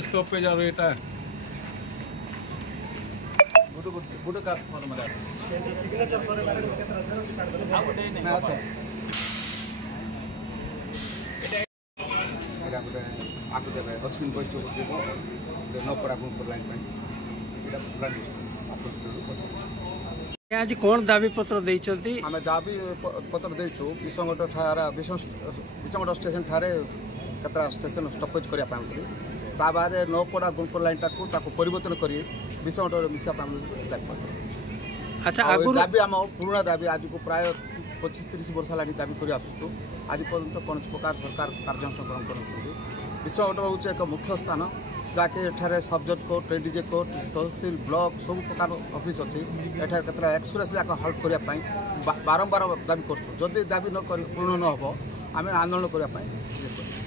stoppage और rate है good का फॉर्म है सिग्नेचर पर मैंने कितना आप दे नहीं अच्छा एटा गुड आप देबे 10 मिनट बच्चों को देबो न पर आपन पर लाइन पे एटा प्लान आप आज कौन दाबी पत्र देइचंती आम दाबी पत्र देचु विसंगठ ठारा विसंगठ स्टेशन ठारे कतरा स्टेशन स्टॉपेज करिया पाउतली ता बाद नौपड़ा गुणपुर लाइन टाकू परिवर्तन कर विषय मिसा अच्छा दाबी आम पुराणा दाबी आज को प्राय 25-30 वर्ष है दाबी कर आसुचु आज पर्यटन कौन प्रकार सरकार कार्यानुष्ठान कर विषय हूँ एक मुख्य स्थान जहाँकि एठारे सब्जेक्ट कोर्ट एडीजे कोर्ट तहसिल ब्लॉक सब प्रकार ऑफिस अच्छी एठार केतरा एक्सप्रेस जाक हल्ट करने बारंबार दाबी कर दाबी न पूर्ण न हम आम आंदोलन करने